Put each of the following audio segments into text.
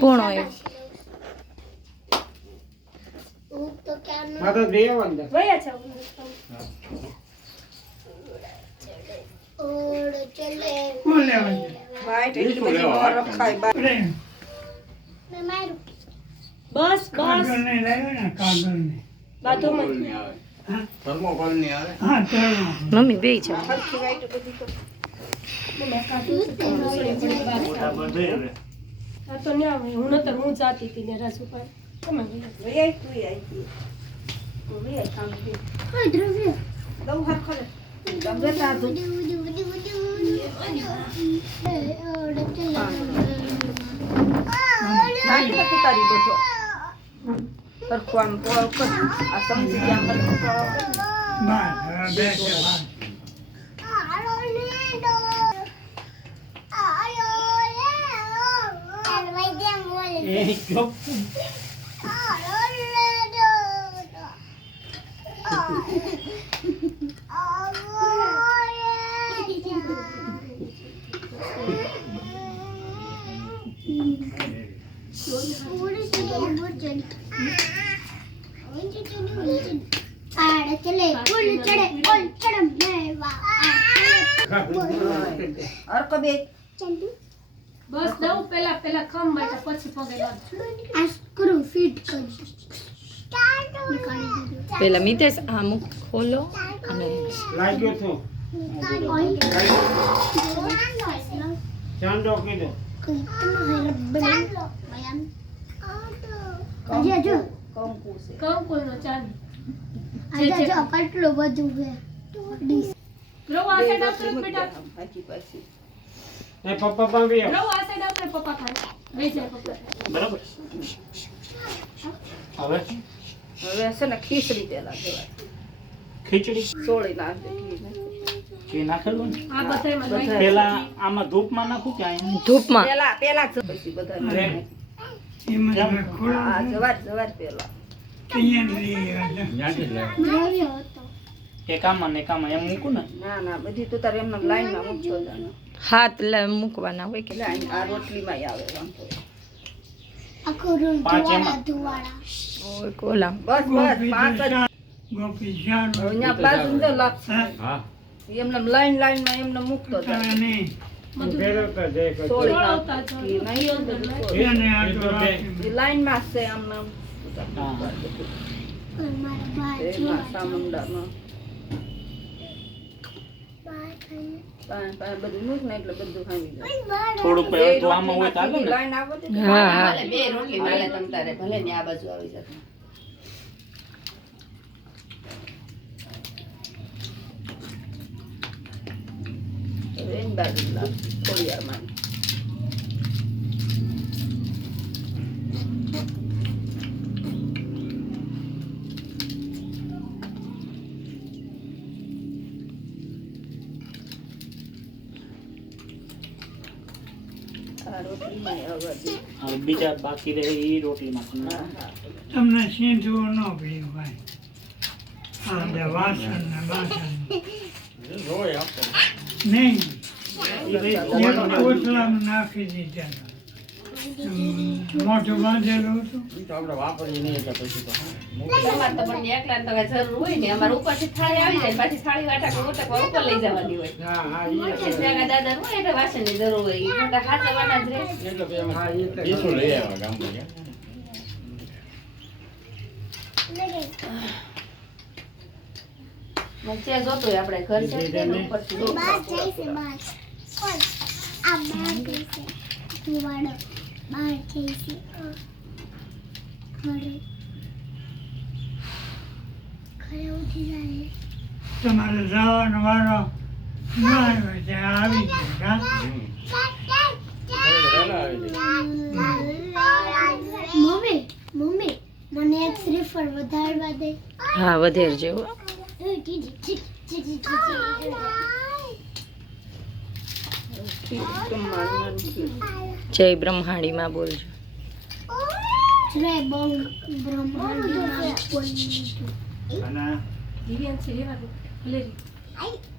પૂણો એ બસ બસ mummy બે છે તો ન્યા હું નતર હું જાતી હતી ને રાજુ પર તમે બસ દઉં પેલા પેલા ખમ માટે પછી પગે લાગ સ્ક્રૂ ફિટ કરી પેલા મિતેશ આ મુખ ખોલો અને લાગ્યો તો ચાંદો કીધો કંકુનો ચાંદ કેટલું બધું છે ગ્રો આ સાઈડ આપો બેટા એ પપ્પા પણ બી ગ્રો આ સાઈડ આપો પપ્પા ખાય બે જાય પપ્પા બરાબર હવે છે ને ખીચડી પેલા દેવાય ખીચડી સોળી નાખે કે નાખેલું ને આ બધામાં પેલા આમાં ધૂપમાં નાખું કે અહીંયા ધૂપમાં પેલા પછી બધા જવાર પેલા એકામાં ને એકામાં એમ મૂકું ને ના બધી તો તારે એમને લાઈનમાં મૂકજો હાથ મૂકવાના હોય કે આ રોટલીમાં આવે વાંધો આખો રૂમ પાંચ એમાં ઓય કોલા બસ પાંચ જ અહીંયા બાજુ તો લાગશે હા એમને લાઈનમાં એમને મૂકતો જાય ફેરવતા જાય કે સોળી સોળવતા નાખી લાઈનમાં છે આમને સામુંડામાં બધું મૂક ને એટલે બધું ખાઈ જાય થોડું પહેલા તો આમાં હોય ચાલે ને લાઈન આવે હા હા બે રોટલી માલે તમ તારે ભલે ને આ બાજુ આવી જશે એમ બાજુ થોડી વારમાં હવે બીજા બાકી રહે એ રોટલીમાં તમને સીધું ન પીવું ભાઈ આ વાસણ ને બાસણ નહીં કોથળામાં નાખી દીધા મોટું બાંધેલું હતું તમારે તો પણ એકલા તો કઈ જરૂર હોય ને અમારે ઉપરથી થાળી આવી જાય પાછી થાળી વાટા ઉટકવા ઉપર લઈ જવાની હોય ભેગા દાદા હોય એટલે વાસણની જરૂર હોય એ મોટા હાથ લેવાના જ રહે મચ્યા જોતો હોય આપણે ઘર છે ને ઉપરથી બાર જાય છે બાર કોણ આ બાર જાય છે તુવાડો બાર જાય છે ઘરે ઉઠી જાય તમારે જવાનો વારો ન આવ્યો ત્યાં આવી ગયા મમ્મી મને એક શ્રીફળ વધારવા દે હા વધેર જેવો જય બ્રહ્માણી માં બોલજો જય બ્રહ્માણી માં બોલજો દિવ્યાંગ છે રેવા દો ભલે રે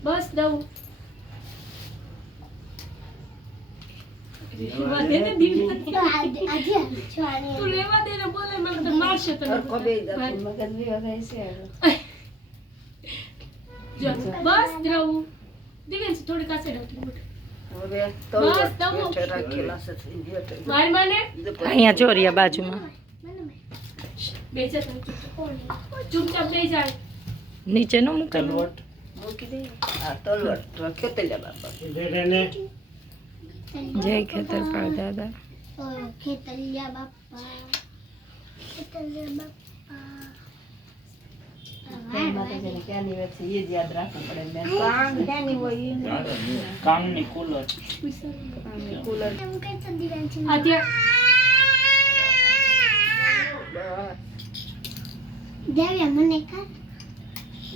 બસ દઉં રેવા દે ને દીદી તો આજે છોડી તું રેવા દે ને બોલે મને તો મારશે તને મગજ વિવા થાય છે જો બસ દ્રવું દિવ્યાંશ થોડી કાસે રાખી હવે બસ દઉં મારી માને અહીંયા ચોરિયા બાજુમાં બેજા તને ચૂપચાપ બેસી જાય નીચે નો મૂકેલું તલવટ મૂકી દે આ તલવટ રાખ્યો તે લે બાપા જય ખેતરપાળ દાદા ખેતલિયા બાપા ખેતલિયા માતાજીને ક્યાંની વાત છે એ જ યાદ રાખવું પડે બેન કામ ક્યાંની હોય કામની કુલર કુલર એમ કઈ તો દીવાન છે આદ્યા દેવ્યા મને કા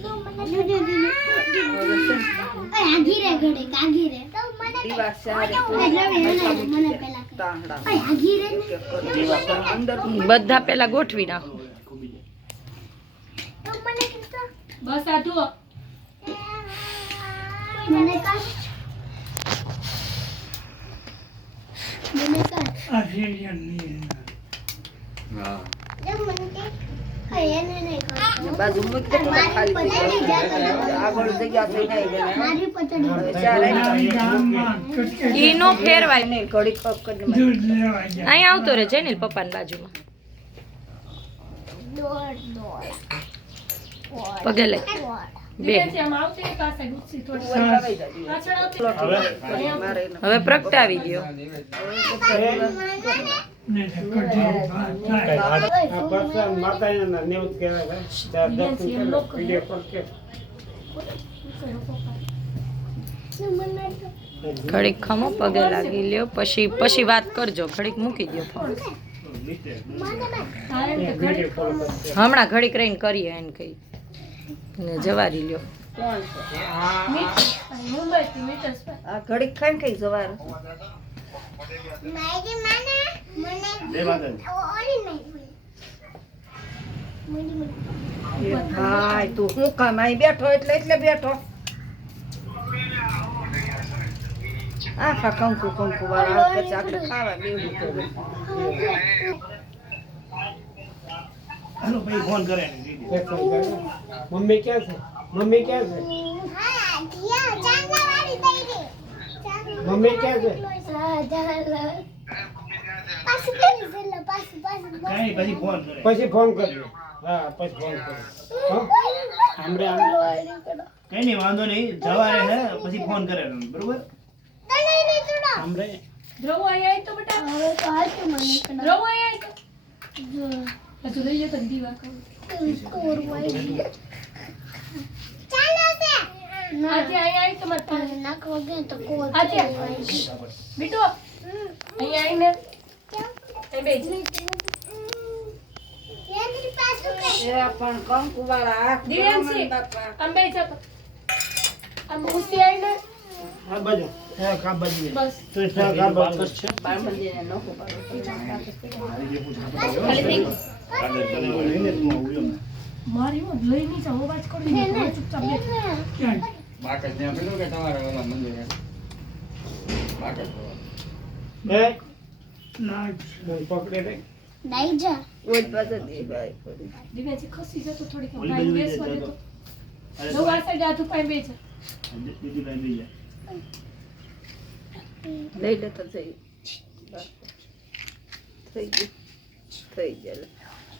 નો મને આગી રે ઘડે કાગી રે તો મને દીવા સારી મને પેલા તાંહડા આગી રે અંદર બધા પેલા ગોઠવી નાખો તો મને કીધું બસ આ જુઓ મને કા આ સિરિયલ નહીં મને કે એને નહીં કહો બાજુ મૂકી દે ખાલી આગળ જગ્યા થઈ જાય મારી પતડી ગામમાં કેટલી ઈ નો ફેરવાય નહીં ઘડી કપ કરી દૂધ લેવા જાય અહીંયા આવતો રહે જેનિલ પપ્પાની બાજુમાં દોડ પગે લે બે દિવ્યાંશ આમ આવતી એક પાસે ગુસ્સી થોડી પાછળ આવતી મારે હવે પ્રગટાવી દ્યો ને કઢી ભાત થાય ઘડીક ખમો પગે લાગી લ્યો પછી વાત કરજો ઘડીક મૂકી દ્યો ફોન કારણ કે ઘડી હમણાં ઘડીક રહીને કરીએ એને કઈ ને જવારી લ્યો મુંબઈ થી મીટર્સ પર આ ઘડી ખાઈ ખાઈ સવાર મારી માને મને ઓલી નહીં ભાઈ તું હું કામ અહીં બેઠો એટલે બેઠો આખા કંકુ વાળા પછી આપણે ખાવા બેવું પડે હાલો ભાઈ ફોન કરે મમ્મી ક્યાં છે મમ્મી ક્યાં છે હા ધિયા ચાંદલા વાળી બૈરી મમ્મી ક્યાં છે પાછું કરી જલ્લો પાછું કઈ પછી ફોન કરે પછી ફોન કરજો હા પછી ફોન કરજો હો આમરે કઈ નહીં વાંધો નહીં જવારે હે પછી ફોન કરે બરોબર આમરે દ્રવ અહીંયા આય તો બેટા હવે તો હાચું મને દ્રવ અહીંયા આય તો હજુ રહી જતો દીવા કહું કોર વાળી ચાલો છે આજે અહીંયા આય તમાર પાસે નાખવા ગયો તો કોર આજે બીટો અહીંયા આઈને એ બેજ એની પાછું કે એ પણ કંકુ વાળા દિવ્યાંશી આમ બે જતો આમ ખુશી આઈને હા બાજુ હા કા બાજુ બસ તો કા બાજુ છે બાળ મંદિરને નોખો પાડો મારી હું લઈ નહીં જાઉં અવાજ કરું નહીં ચૂપચાપ બેઠ ક્યાં હે ના મને પકડે રે દઈ જા ઓય પાસે દે ભાઈ દિવ્યાંશી ખસી જતો થોડીક ઓલી ભાઈ બાજુ બેસવા જતો. દેતો નવ આ સાઈડ હાથ ઉપાય બેસ બીજું કઈ બીજા લઈ લે તો થઈ ગયું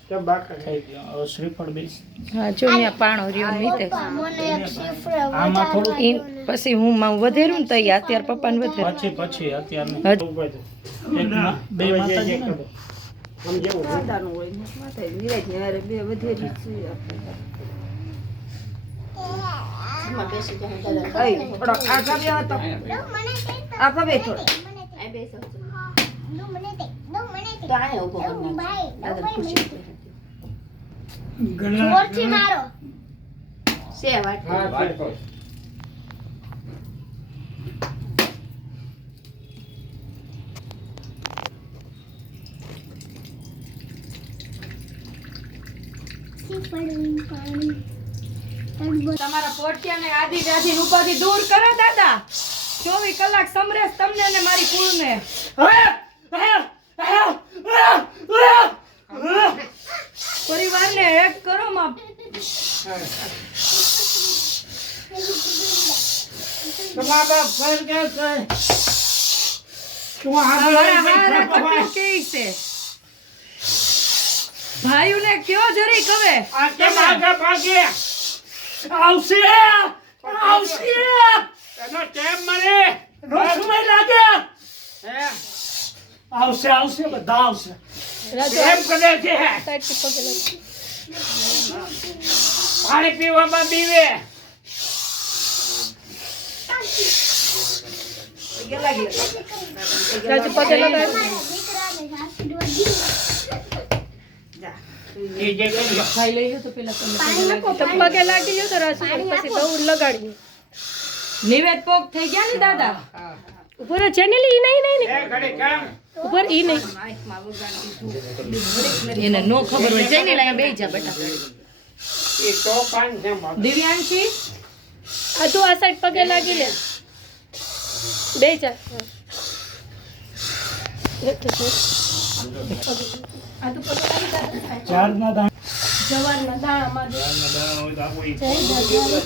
કે બાકા ખાઈ હવે શ્રીફળ બેસ હા જો અહીંયા પાણો રહ્યો મીતે મને એક શિફ્ર આમાં થોડું ઈ પછી હું માં વધેરું ને તો ઈ અત્યારે પપ્પાને વધેરું પછી અત્યારનું હજી ઉપર છે એક બે માતાજી ને આમ જેવું માતાનું હોય ને માતા નિરાજ ને હારે બે વધેરી છે આપણે બેસી જાય થોડો આગળ બેહો તો મને તે આગળ બે થોડો મને તે નો મને તે તો આયા ઉભો કરી નાખ. ભાઈ દાદા ખુશી ગલા જોરથી મારો સે વાટ હા છે સી પડ્યું પાણી તડ તમારા પોટિયાને આદિ વ્યાધિ ઉપાધિ દૂર કરો દાદા. 24 કલાક સમરેશ તમને અને મારી કુળને. પરિવારને એક કરો માં. તમારા બાપ ઘર કે તું મારા હારા કેટલું કેય છે. ભાઈઓને કયો જરીક હવે. આ કેમ આગળ ભાગે આવશે એનો ટેમ મળે રોજ સમય લાગે હે આવશે બધા આવશે એમ કરે છે પાણી પીવામાં બીવે રાજુ પગે લગાડ. એ જે કરી ખાઈ લઈ લો તો પેલા તમે પગે લાગી ગયો તો રાજુ પછી દৌડ લગાડ્યું. નિવેદ પોક થઈ ગયા ને દાદા. ઉપર ચેનલ ઈ નહીં એ ઘડી કામ ઉપર ઈ નહીં. એને નો ખબર હોય જઈને અહીંયા બેહી જા બેટા. એ તો કાન છે માર દિવ્યાંશી આ તું આ સાઈડ પગે લાગી લે. બે ચાર ચારના દાણા જવારના દાણા માં દાણા હોય તો આપો ઈ. જય દાદા.